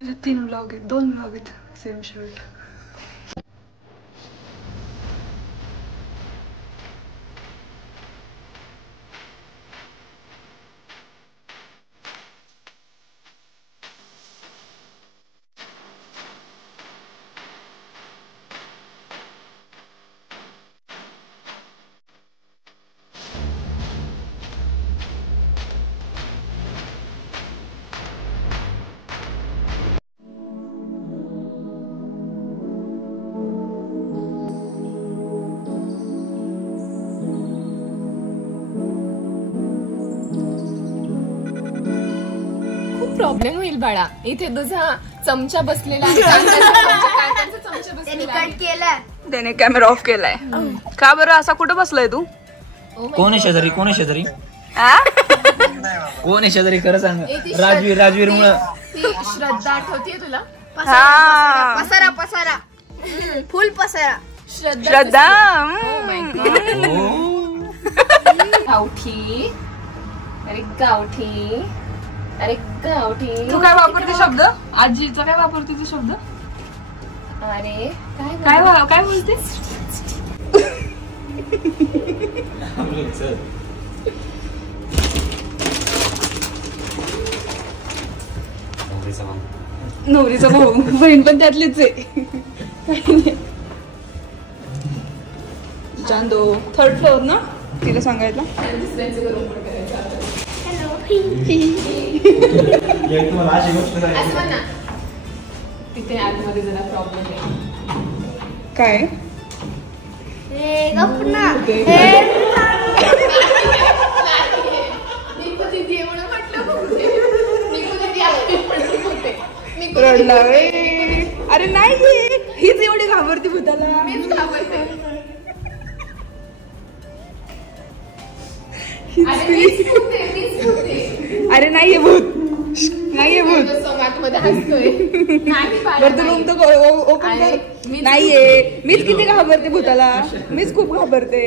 3 vlog आहेत, 2 vlog आहेत same shirt. Problem होईल बाळा. इथे तुझा चमचा बसलेला आहे. त्याने कॅमेरा ऑफ केलाय. का बरं असा कुठं बसलाय तू? कोण आहे शेजारी? कोण आहे शेजारी? कोण आहे शेजारी? खरं सांग. राजवीर मुळे श्रद्धा आठवतीये तुला? पसारा पसारा फुल पसारा. श्रद्धा गावठी. अरे गावठी. अरे गावठी. तू काय वापरते शब्द? आजीचा काय वापरते तू शब्द? अरे काय बोलते? नवरीचा भाऊ. बहीण पण त्यातलीच आहे. चांदो 3rd फ्लोअर ना तिला सांगायला. तिथे आतमध्ये जरा प्रॉब्लेम आहे. काय रडला? अरे नाही, हीच एवढी घाबरती भूताला. मीच घाबरते. अरे नाहीये भूत, नाहीये भूत. बरं तू रूम तर ओपन कर. नाहीये. मीच किती घाबरते भूताला. मीच खूप घाबरते.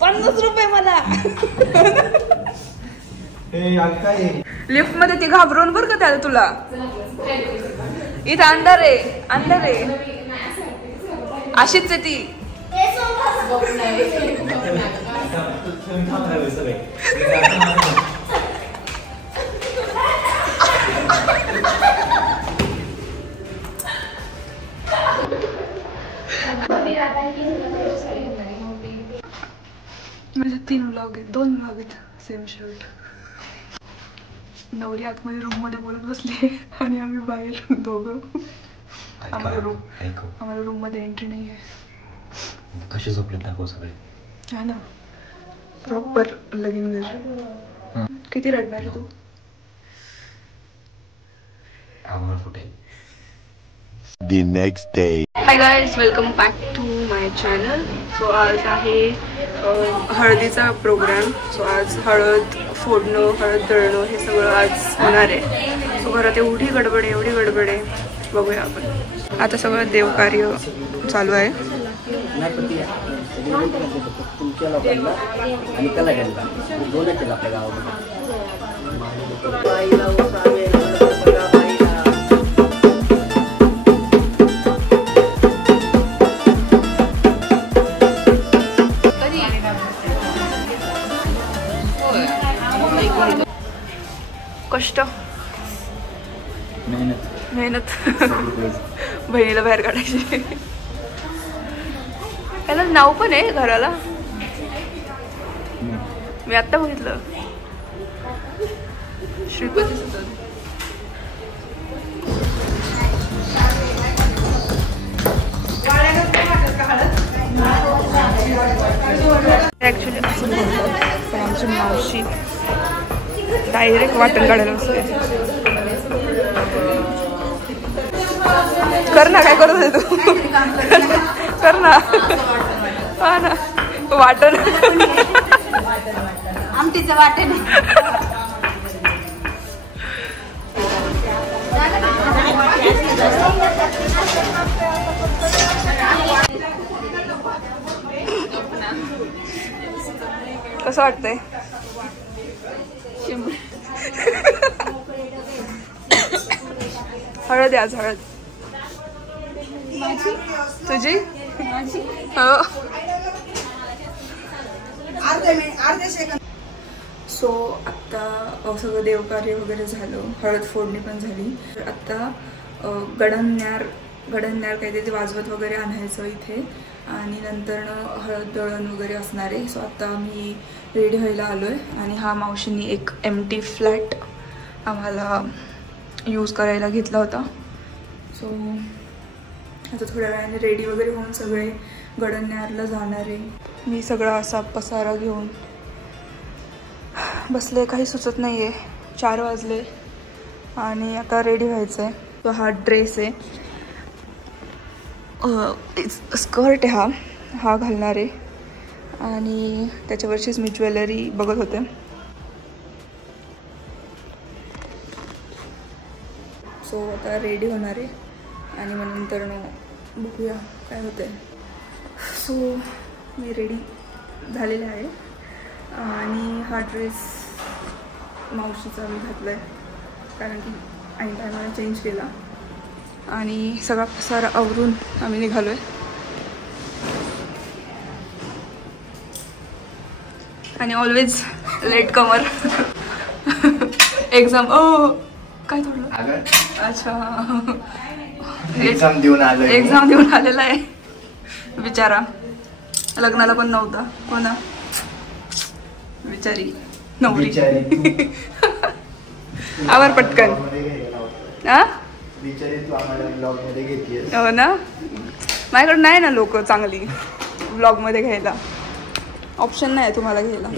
50 रुपये मला. लिफ्ट मध्ये ती घाबरवून बर का त्याला तुला. इथं अंधार आहे, अंधार आहे. अशीच आहे ती. माझे 3 व्लॉग आहेत, 2 व्लॉग आहेत सेम शर्ट. नवरी आतमध्ये रूम मध्ये बोलत बसली आणि आम्ही बाहेर दोघं. आम्हाला रूम मध्ये एंट्री नाही आहे. कशी झोपले दाखव सगळे. हा ना, प्रॉपर लगीन घर. किती रडणार तू? The next day. Hi guys, welcome back to my channel. So आज आहे हळदीचा प्रोग्राम. सो आज हळद फोडणं, हळद दळणं हे सगळं आज होणार आहे. सो घरात एवढी गडबड आहे, एवढी गडबड आहे. बघूया आपण. आता सगळं देवकार्य चालू आहे. कष्ट, मेहनत बहिणीला बाहेर काढायची. त्याला नाव पण आहे घराला. मी आता बघितलं. श्रीपती सुद्धा. ऍक्च्युली असं बोलतात पण आमची मावशी डायरेक्ट वाटण काढायला बसते. कर ना, काय करत आहे तू? कर ना. हा ना, वाटण. आमटीचं वाटण. कसं वाटतंय? हळद आज हळद तुझी हो. सो आत्ता सगळं देवकार्य वगैरे झालं, हळद फोडणी पण झाली. तर आत्ता गडन्यार काहीतरी ते वाजवत वगैरे आणायचं इथे आणि नंतरनं हळद दळण वगैरे असणार आहे. सो आत्ता मी रेडी व्हायला आलो आहे आणि हा मावशींनी एक एम्प्टी फ्लॅट आम्हाला यूज करायला घेतला होता. सो आता थोड्या वेळाने रेडी वगैरे होऊन सगळे गडन्यारला जाणार आहे. मी सगळा असा पसारा घेऊन बसले, काही सुचत नाही आहे. 4 वाजले आणि आता रेडी व्हायचं आहे. तो हा ड्रेस आहे, स्कर्ट आहे, हा घालणार आहे आणि त्याच्यावरचीच मी ज्वेलरी बघत होते. सो आता रेडी होणार आहे आणि मग नंतर बघूया काय होतंय. सो मी रेडी झालेला आहे आणि हा ड्रेस मावशीचा मी घातला आहे कारण की ऐन टायमाला चेंज केला आणि सगळा पसारा आवरून आम्ही निघालो आहे. आणि ऑलवेज लेट कमर. एक्झाम काय थोडं अच्छा एक्झाम देऊन आलेला आहे बिचारा. लग्नाला पण नव्हता. कोणा बिचारी नवरी. आवर पटकन. हो ना, माझ्याकडे नाही ना लोक चांगली व्लॉग मध्ये घ्यायला. ऑप्शन नाही तुम्हाला घ्यायला.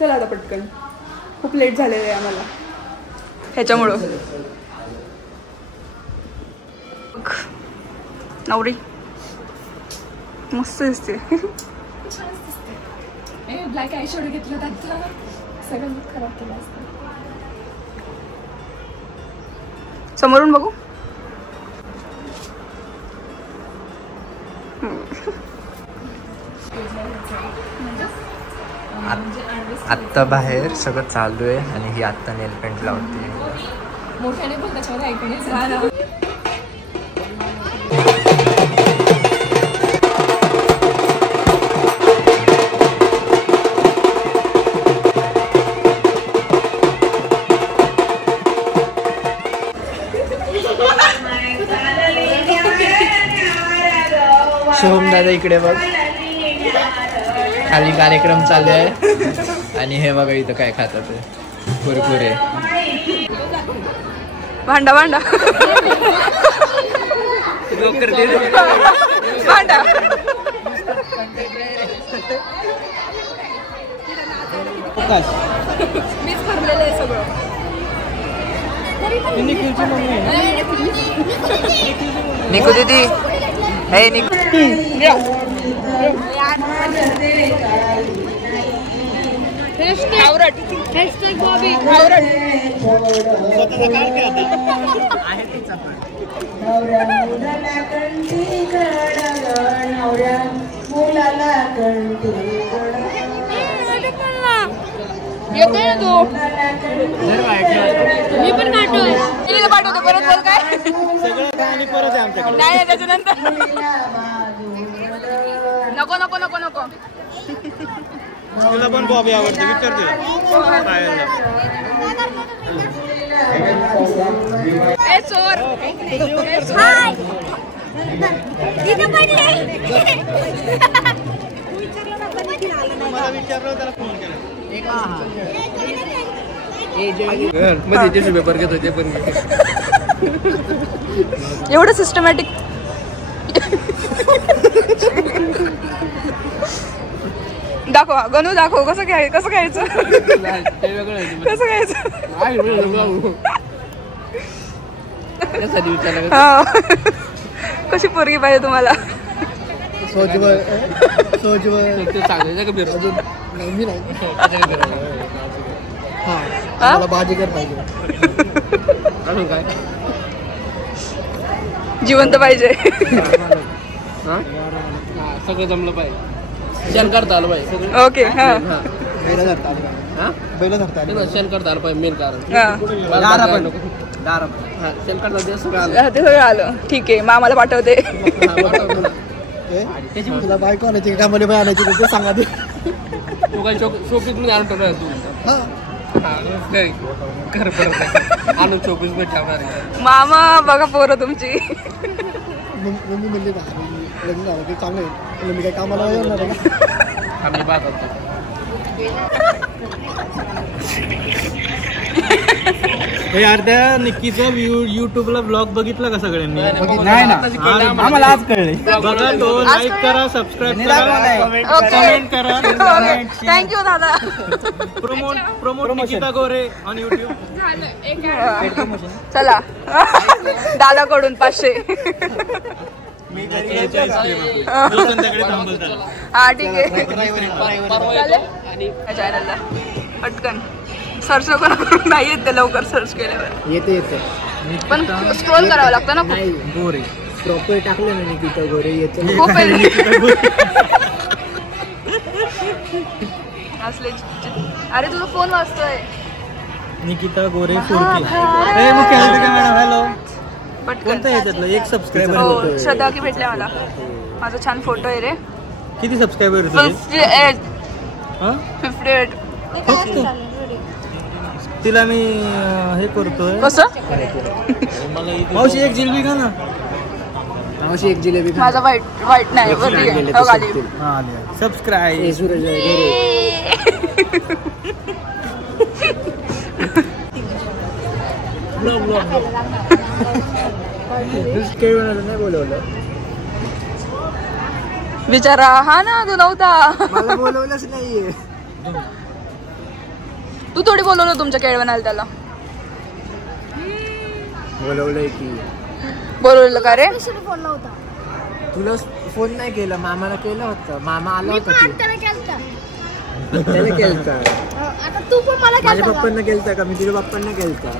चला आता पटकन, खूप लेट झालेलं आहे आम्हाला ह्याच्यामुळं. नवरी मस्त दिसते. ब्लॅक आय शॅडो घेतलं आता सगळं लुक खराब केलं असतं. समोरून बघू. आत्ता बाहेर सगळं चालू आहे आणि ही आत्ता नेल पेंट लावते. मोठ्याने पण त्याच्यावर ऐकण्याचं झालं. सोहम दादा इकडे बघ, खाली कार्यक्रम चालू आहे आणि हे बघा इथं काय खातात कुरकुरे. भांडा भांडा भांडा. मीच भरलेलं आहे सगळं. निकू दीदी, हे निकू आवरट बॉबी आवरट. येतोय ना तू. मी पण पाठवतो परत. बोल काय नाही त्याच्यानंतर. नको नको नको नको. तुला पण बॉबी आवडते, विचार चोर. मला विचारलं त्याला फोन केला. पेपर घेत होते पण एवढं सिस्टमॅटिक. दाखवा गणू, दाखव कसं घ्यायचं. कसं घ्यायचं कशी पोरगी पाहिजे तुम्हाला. बाजीगर पाहिजे. काय जिवंत पाहिजे. सगळं जमलं पाहिजे. शेण करता आलं पाहिजे. ओके. हा बैल धरता शेण करता आलं पाहिजे मेन कारण शेण करता ते सगळं आलं. ठीक आहे, मामाला पाठवते. तुला बायको आणायची कामाला बाय आणायची ते सांगा ते. तू काय शोपीस मध्ये आणतो ना तू? आणून शोपीस मध्ये ठेवणार. मामा बघा पोरं तुमची. मम्मी म्हणली लग्न झालं ते चांगलं आहे, मी काय कामाला येणार आहे का? आम्ही बात होतो. अर्ध्या निक्कीचा युट्यूबला ब्लॉग बघितला का सगळ्यांनी? नाही ना, आम्हाला आज कळले. बघा तो, लाईक करा, सबस्क्राईब करा, कमेंट करा. थँक्यू दादा. Promote Nikita Gore on YouTube. चला दादाकडून 500. हा ठीक आहे. चॅनलला पटकन सर्च करून नाही येते, लवकर सर्च केल्यावर येते पण स्क्रोल करावं लागतं ना. गोरे प्रॉपर टाकलं ना निकिता गोरे येते. खूप असले. अरे तुझा फोन वाजतोय. निकिता गोरे हॅलो. कोणतं याच्यातलं एक सबस्क्रायबर? हो, श्रद्धा की भेटल्या मला. माझा छान फोटो आहे रे. किती सबस्क्रायबर? 58. तिला मी हे करतोय. कसं? मावशी एक जिलेबी खा ना. मावशी एक जिलेबी खा. माझा वाईट नाही. सबस्क्राईब. नाही बोलवलं. बिचारा. हा ना, तू नव्हता. मला बोलवलंच नाहीये. तू थोडी बोलवलं तुमच्या केळवणाला त्याला. बोलवलंय की. बोलवलं का रे? फोन नव्हता. तुला फोन नाही केला, मामाला केलं होतं. मामा आला होता. त्याला केलता. त्याला केलता. आता तू पण मला माझ्या पप्पांना केलता का? मी तुझ्या पप्पांना केलता.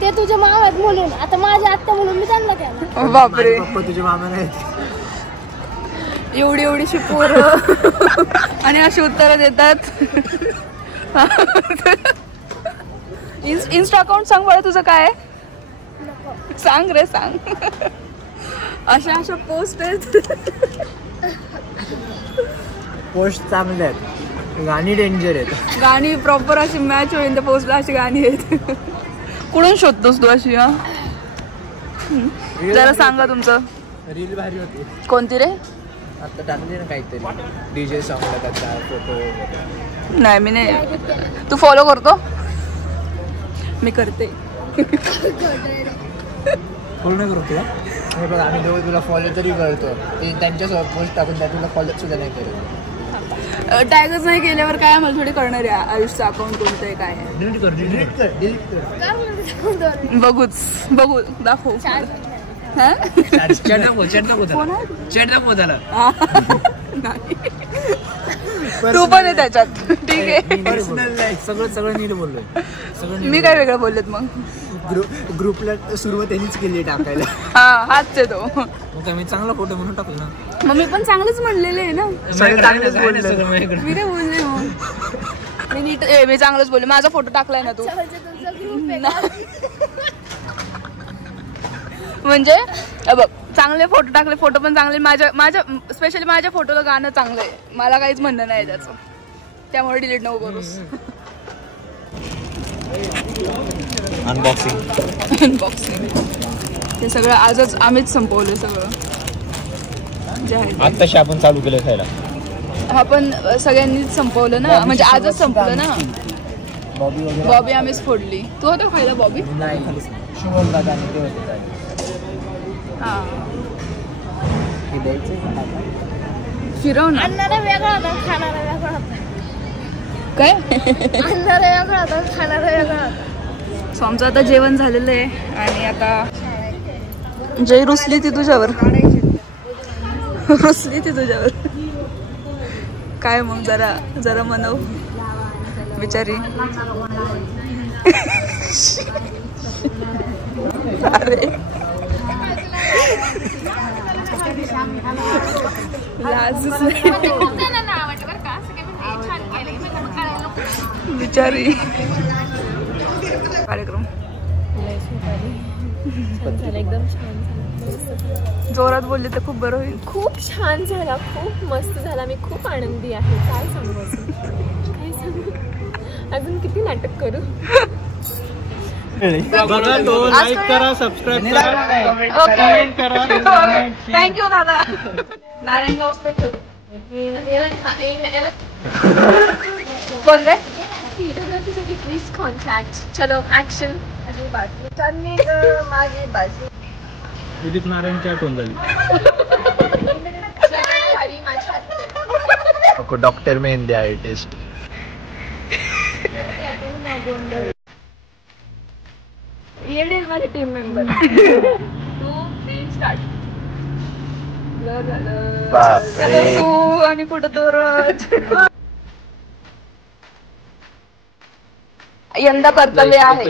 ते तुझे मामा आहेत म्हणून. आता माझ्या आत्या म्हणून मी त्यांना केला. बापरे. पप्पा तुझ्या मामा नाही. एवढीशी पोरं आणि अशी उत्तरं देतात. इन्स्टा अकाउंट सांग बरं तुझं काय? सांग रे, सांग. अशा पोस्ट आहेत. पोस्ट चांगले आहेत, गाणी डेंजर आहेत. गाणी प्रॉपर अशी मॅच होईल त्या पोस्टला. अशी गाणी आहेत. कुठून शोधतोस तू अशी? हा, जरा सांगा तुमचं. रील भारी होती. कोणती रे? आता टाकली ना काहीतरी डीजे सॉंग फोटो. नाही, मी नाही. तू फॉलो करतो? मी करते. फॉलो नाही करतो तुला? हे बघ, आम्ही दोघं तुला फॉलो तरी करतो. त्यांच्यासोबत पोस्ट टाकून त्या तुला फॉलो सुद्धा नाही करत. टॅगच नाही केल्यावर काय आम्हाला थोडी करणार आहे आयुषचं अकाउंट कोणतं आहे काय आहे. बघू दाखव. तू पण आहे त्याच्यात. ठीक आहे. सगळं नीट बोललोय. मी काय वेगळं बोललेत मग? ग्रुपला सुरुवात त्यांनीच केली टाकायला. हा, हाच आहे तो. मग मी चांगला फोटो म्हणून टाकला ना. मग मी पण चांगलंच म्हणलेलं आहे ना. चांगलंच बोललो. मी काय बोलले मग? मी चांगलंच बोलले. माझा फोटो टाकलाय ना तू. म्हणजे बघ, चांगले फोटो टाकले, फोटो पण चांगले. माझ्या स्पेशली माझ्या फोटोला गाणं चांगलं आहे. मला काहीच म्हणणं नाही त्याचं, त्यामुळे डिलीट नको करूस. अनबॉक्सिंग हे सगळं आजच आम्हीच संपवलं सगळं. आत्ताशी आपण चालू केलं खायला. आपण सगळ्यांनीच संपवलं ना, म्हणजे आजच संपलं ना. बॉबी आम्हीच फोडली. तू होता खायला बॉबी? शुभम दादा आणि ते होते. हा, फिरव ना. आणणारा वेगळा होता, खाणारा वेगळा होता. काय? आणणारा वेगळा होता, खाणारा वेगळा होता. सो आमचं आता जेवण झालेलं आहे आणि आता जय रुसली ती तुझ्यावर. रुसली ती तुझ्यावर. काय मग जरा मनव बिचारी. अरे लाजच नाही. बिचारी. कार्यक्रम एकदम छान झाला. जोरात बोलले तर खूप बरं होईल. खूप छान झाला, खूप मस्त झाला. मी खूप आनंदी आहे. काय सांगू अजून, काय सांगू अजून, किती नाटक करू. बघा तो लाईक करा, सबस्क्राईब करा, कमेंट करा. थँक्यू दादा. नारायणगाव बोल रे. Please contact. चलो ऍक्शन. उदित नारायणची आठवण झाली. Doctor mehndi artist. येडे माझे टीम मेंबर. 2 3 स्टार्ट. तू आणि कुठं दोरच. यंदा कर्तव्य आहे.